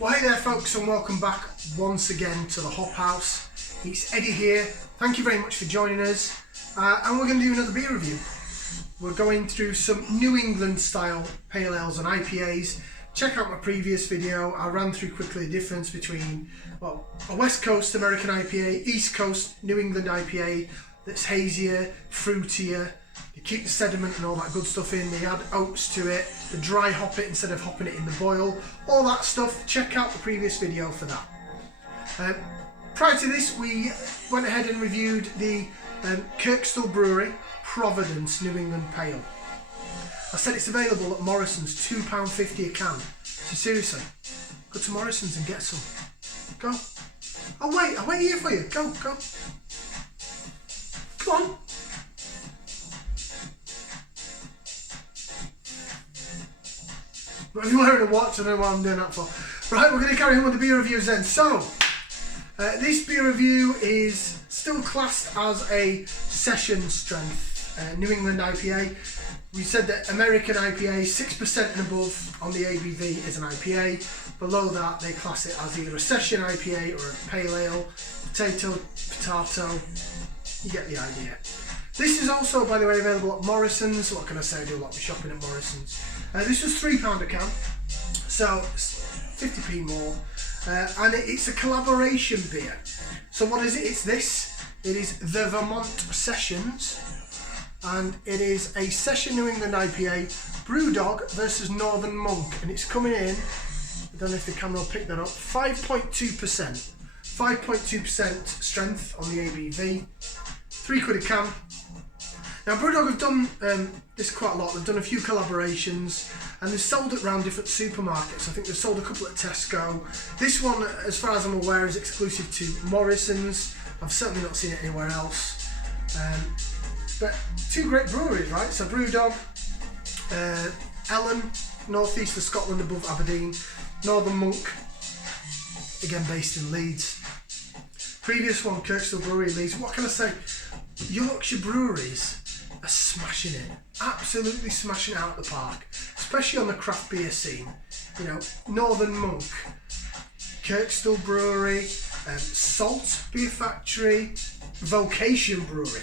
Well, hey there folks, and welcome back once again to the Hop House. It's Eddie here. Thank you very much for joining us. And we're going to do another beer review. We're going through some New England style pale ales and IPAs. Check out my previous video. I ran through quickly the difference between, well, a West Coast American IPA, East Coast New England IPA that's hazier, fruitier. They keep the sediment and all that good stuff in. They add oats to it. They dry hop it instead of hopping it in the boil. All that stuff. Check out the previous video for that. Prior to this, we went ahead and reviewed the Kirkstall Brewery Providence New England Pale. I said it's available at Morrison's, £2.50 a can. So seriously, go to Morrison's and get some. Go. I'll wait here for you. Go. Come on. If you're wearing a watch, I don't know what I'm doing that for. Right, we're going to carry on with the beer reviews then. So, this beer review is still classed as a session strength New England IPA. We said that American IPA, 6% and above on the ABV is an IPA. Below that, they class it as either a session IPA or a pale ale, potato. You get the idea. This is also, by the way, available at Morrison's. What can I say? I do a lot of shopping at Morrison's. This was £3 a can, so 50p more. And it's a collaboration beer. So what is it? It's this. It is the Vermont Sessions. And it is a Session New England IPA, Brewdog versus Northern Monk. And it's coming in, I don't know if the camera will pick that up, 5.2%. 5.2% strength on the ABV. £3 a can. Now Brewdog have done this quite a lot. They've done a few collaborations and they've sold it around different supermarkets. I think they've sold a couple at Tesco. This one, as far as I'm aware, is exclusive to Morrison's. I've certainly not seen it anywhere else. But two great breweries, right? So Brewdog, Ellen, northeast of Scotland above Aberdeen. Northern Monk, again based in Leeds. Previous one, Kirkstall Brewery, Leeds. What can I say? Yorkshire breweries are smashing it. Absolutely smashing it out of the park. Especially on the craft beer scene. You know, Northern Monk, Kirkstall Brewery, Salt Beer Factory, Vocation Brewery,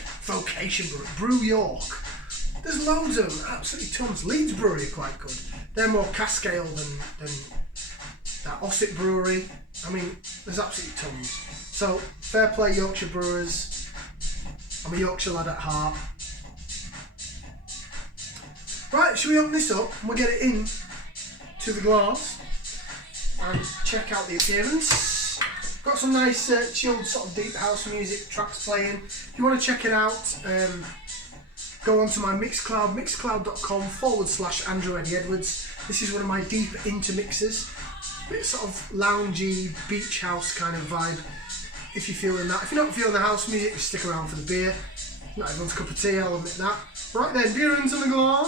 Brew York. There's loads of them, absolutely tons. Leeds Brewery are quite good. They're more cask ale than that Ossett Brewery. I mean, there's absolutely tons. So, fair play Yorkshire brewers. I'm a Yorkshire lad at heart. Right, shall we open this up and we'll get it in to the glass and check out the appearance. Got some nice chilled sort of deep house music tracks playing. If you want to check it out, go onto my Mixcloud, mixcloud.com/Andrew Eddy Edwards. This is one of my deep into mixes. Bit sort of loungy, beach house kind of vibe. If you're feeling that. If you're not feeling the house music, just stick around for the beer. Not everyone's cup of tea, I'll admit that. Right then, beer into the glass.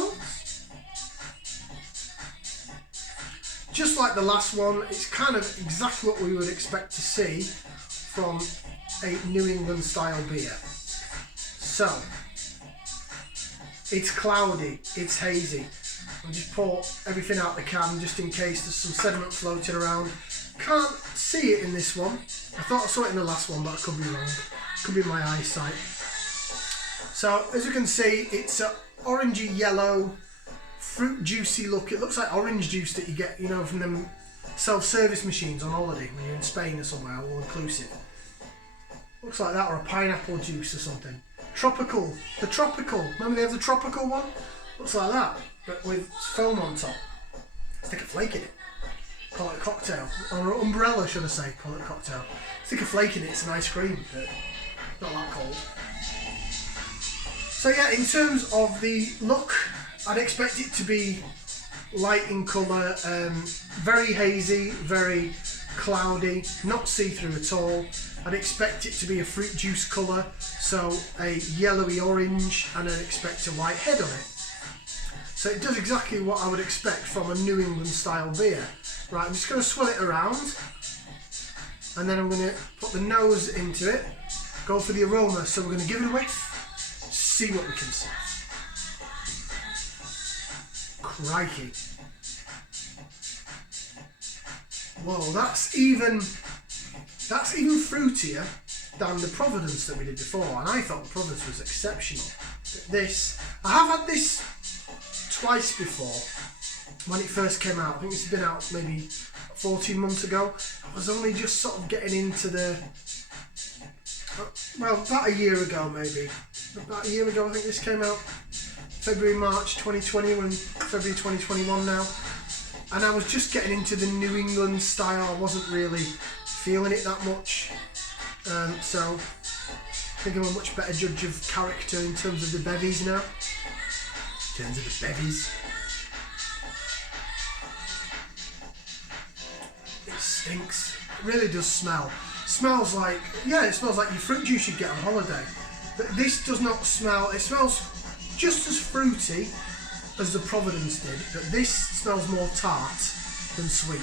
Just like the last one, it's kind of exactly what we would expect to see from a New England style beer. So, it's cloudy, it's hazy. I'll just pour everything out the can just in case there's some sediment floating around. Can't see it in this one. I thought I saw it in the last one, but I could be wrong. Could be my eyesight. So, as you can see, it's an orangey yellow, fruit juicy look. It looks like orange juice that you get, you know, from them self-service machines on holiday when you're in Spain or somewhere, all inclusive. Looks like that, or a pineapple juice or something. Tropical. The tropical. Remember they have the tropical one? Looks like that, but with foam on top. Stick a flake in it. Call it a cocktail. Or an umbrella, should I say. Call it a cocktail. Stick a flake in it, it's an ice cream, but not that cold. So yeah, in terms of the look, I'd expect it to be light in colour, very hazy, very cloudy, not see-through at all. I'd expect it to be a fruit juice colour, so a yellowy orange, and I'd expect a white head on it. So it does exactly what I would expect from a New England style beer. Right, I'm just going to swirl it around, and then I'm going to put the nose into it, go for the aroma. So we're going to give it a whiff, see what we can see. Crikey. Whoa, that's even fruitier than the Providence that we did before, and I thought the Providence was exceptional. This, I have had this twice before when it first came out. I think it's been out maybe 14 months ago. I was only just sort of getting into the, well, about a year ago maybe. About a year ago I think this came out. February, March 2020, we're in February 2021 now. And I was just getting into the New England style. I wasn't really feeling it that much. So I think I'm a much better judge of character in terms of the bevies now. In terms of the bevies. It stinks. It really does smell. It smells like, yeah, it smells like your fruit juice you'd get on holiday. But this does not smell, it smells just as fruity as the Providence did, but this smells more tart than sweet.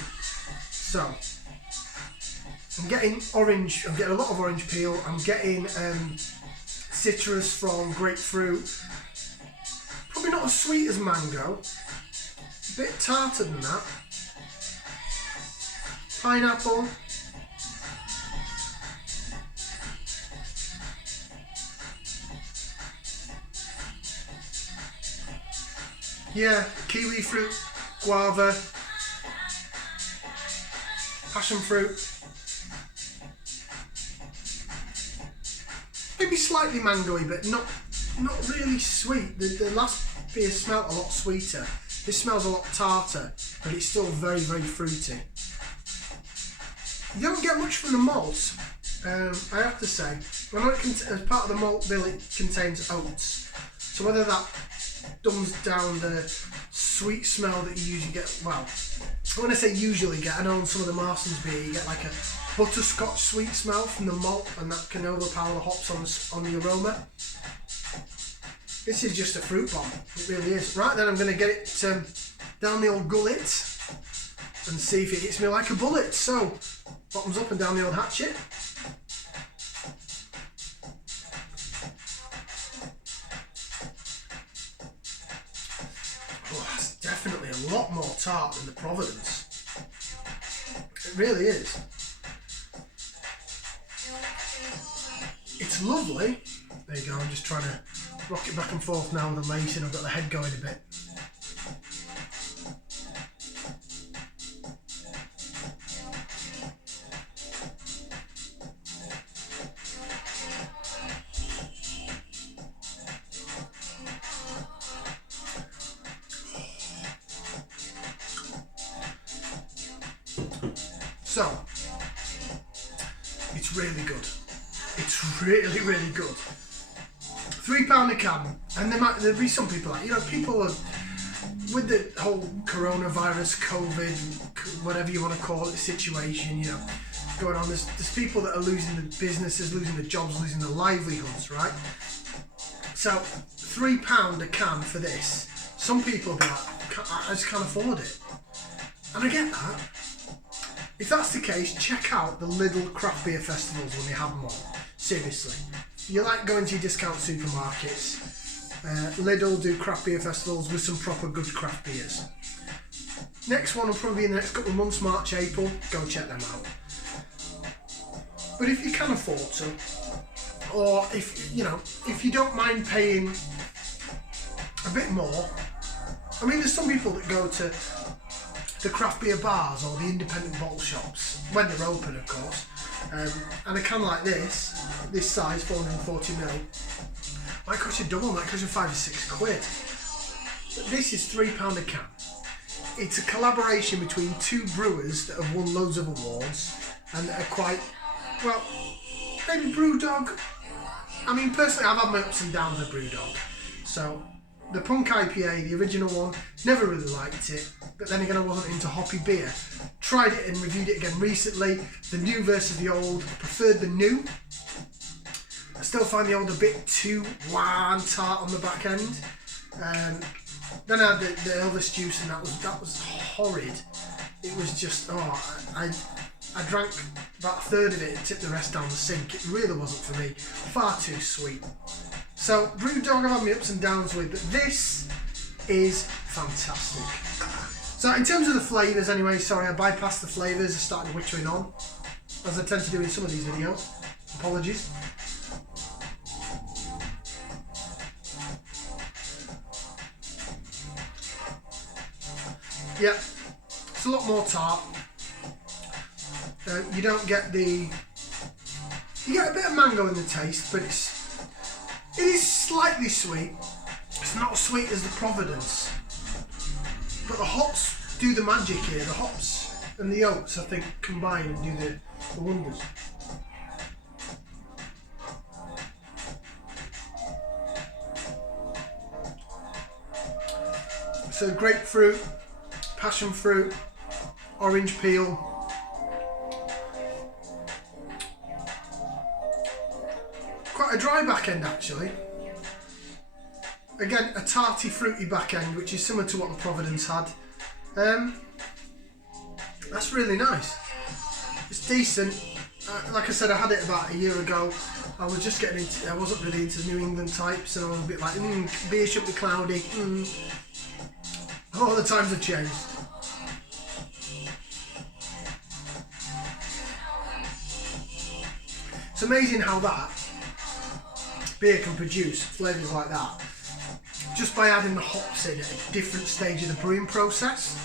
So, I'm getting orange, I'm getting a lot of orange peel, I'm getting citrus from grapefruit, probably not as sweet as mango, a bit tarter than that, pineapple, yeah, kiwi fruit, guava, passion fruit, maybe slightly mangoey, but not really sweet. The last beer smelled a lot sweeter. This smells a lot tarter, but it's still very, very fruity. You don't get much from the malt, I have to say. I know as part of the malt bill it contains oats, so whether that dumbs down the sweet smell that you usually get, well, when I say usually get, I know on some of the Marston's beer you get like a butterscotch sweet smell from the malt, and that can overpower the hops on the aroma. This is just a fruit bomb, it really is. Right then, I'm going to get it down the old gullet and see if it hits me like a bullet. So, bottoms up and down the old hatchet. Oh, that's definitely a lot more tart than the Providence. It really is. It's lovely. There you go, I'm just trying to rock it back and forth now with the lacing. I've got the head going a bit. So, it's really good. It's really, really good. £3 a can, and there'll be some people like, you know, people are, with the whole coronavirus, COVID, whatever you want to call it, situation, you know, going on, there's people that are losing the businesses, losing the jobs, losing their livelihoods, right? So, £3 a can for this, some people will be like, I just can't afford it. And I get that. If that's the case, check out the Lidl craft beer festivals when they have them on. Seriously. You like going to your discount supermarkets. Lidl do craft beer festivals with some proper good craft beers. Next one will probably be in the next couple of months, March, April. Go check them out. But if you can afford to, or if you don't mind paying a bit more, I mean, there's some people that go to the craft beer bars or the independent bottle shops, when they're open of course, and a can like this size, 440ml, might cost you double, might cost you £5 or £6. But this is £3 a can. It's a collaboration between two brewers that have won loads of awards and that are quite, well, maybe Brewdog. I mean, personally I've had my ups and downs with Brewdog. So the Punk IPA, the original one, never really liked it, but then again I wasn't into hoppy beer. Tried it and reviewed it again recently. The new versus the old, I preferred the new. I still find the old a bit too wan tart on the back end. Then I had the Elvis juice, and that was horrid. It was just, I drank about a third of it and tipped the rest down the sink. It really wasn't for me. Far too sweet. So, Brewdog I've had my ups and downs with, but this is fantastic. So in terms of the flavours anyway, sorry I bypassed the flavours, I started whittering on, as I tend to do in some of these videos. Apologies. Yeah, it's a lot more tart. You don't get the... You get a bit of mango in the taste, but it is slightly sweet. It's not as sweet as the Providence. But the hops do the magic here. The hops and the oats, I think, combine and do the wonders. So grapefruit, passion fruit, orange peel. Quite a dry back end actually. Again, a tarty, fruity back end, which is similar to what the Providence had. That's really nice. It's decent. Like I said, I had it about a year ago. I was just getting into, I wasn't really into New England types, and I was a bit like, beer should be cloudy. Oh, the times have changed. It's amazing how that beer can produce flavours like that just by adding the hops in at a different stage of the brewing process,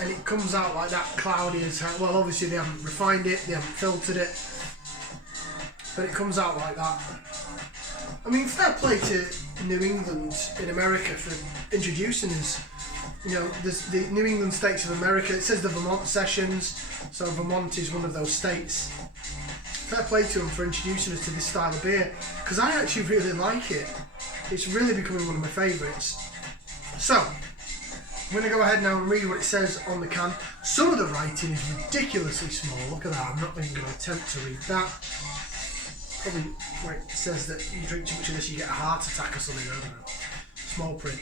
and it comes out like that, cloudy as hell. Well, obviously they haven't refined it, they haven't filtered it, but it comes out like that. I mean, fair play to New England in America for introducing us. You know, there's the New England states of America. It says the Vermont Sessions, so Vermont is one of those states. Fair play to them for introducing us to this style of beer, because I actually really like it. It's really becoming one of my favourites. So, I'm going to go ahead now and read what it says on the can. Some of the writing is ridiculously small. Look at that. I'm not even going to attempt to read that. Probably where it says that you drink too much of this, you get a heart attack or something. I don't know. Small print.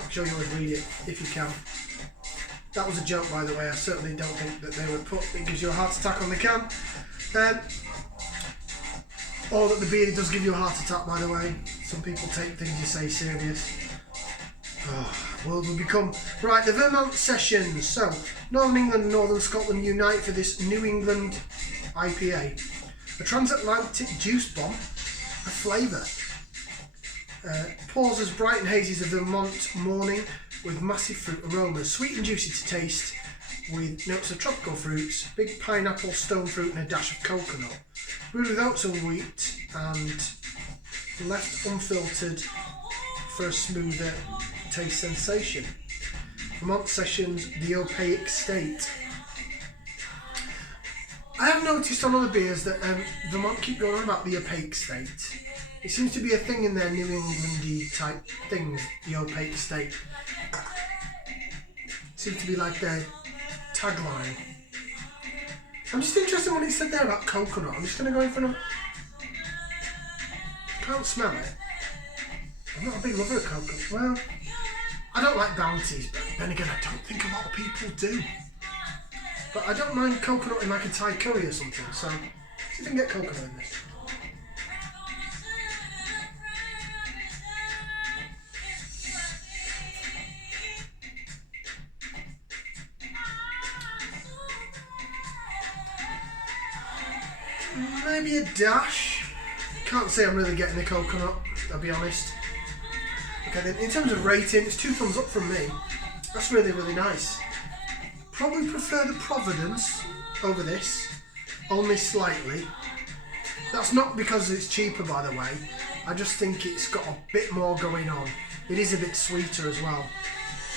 I'm sure you would read it if you can. That was a joke, by the way. I certainly don't think that they would put it gives you a heart attack on the can. Or that the beer does give you a heart attack, by the way. Some people take things you say serious. Oh, world will become... Right, the Vermont Sessions. So, Northern England and Northern Scotland unite for this New England IPA. A transatlantic juice bomb of flavour. Pours as bright and hazy as a Vermont morning with massive fruit aromas. Sweet and juicy to taste with notes of tropical fruits, big pineapple, stone fruit and a dash of coconut. Brewed with oats and wheat and left unfiltered for a smoother taste sensation. Vermont Sessions, the opaque state. I have noticed on other beers that Vermont keep going on about the opaque state. It seems to be a thing in their New Englandy type things, the opaque state. It seems to be like their tagline. I'm just interested in what it said there about coconut. I'm just going to go in for a... Can't smell it. I'm not a big lover of coconut. Well, I don't like Bounties, but then again, I don't think a lot of people do. But I don't mind coconut in like a Thai curry or something, so see if I can get coconut in this. Maybe a dash. Can't say I'm really getting the coconut, I'll be honest. Okay, then in terms of rating, it's 2 thumbs up from me. That's really, really nice. Probably prefer the Providence over this, only slightly. That's not because it's cheaper, by the way. I just think it's got a bit more going on. It is a bit sweeter as well.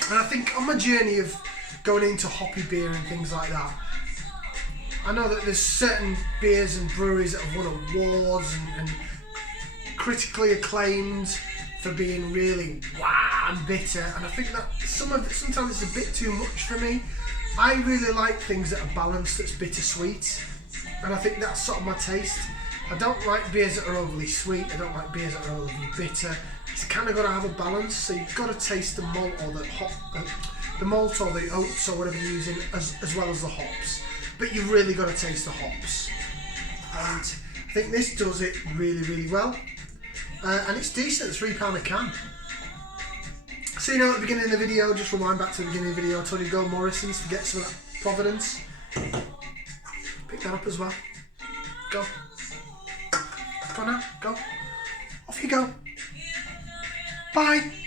And I think on my journey of going into hoppy beer and things like that, I know that there's certain beers and breweries that have won awards and critically acclaimed for being really wow and bitter, and I think that sometimes it's a bit too much for me. I really like things that are balanced, that's bittersweet, and I think that's sort of my taste. I don't like beers that are overly sweet, I don't like beers that are overly bitter. It's kind of got to have a balance, so you've got to taste the malt or the malt or the oats or whatever you're using as well as the hops. But you've really got to taste the hops, and I think this does it really, really well. And it's decent. It's £3 a can. So you know at the beginning of the video, just rewind back to the beginning of the video, I told you to go Morrison's to get some of that Providence. Pick that up as well. Go. Go now, go. Off you go. Bye.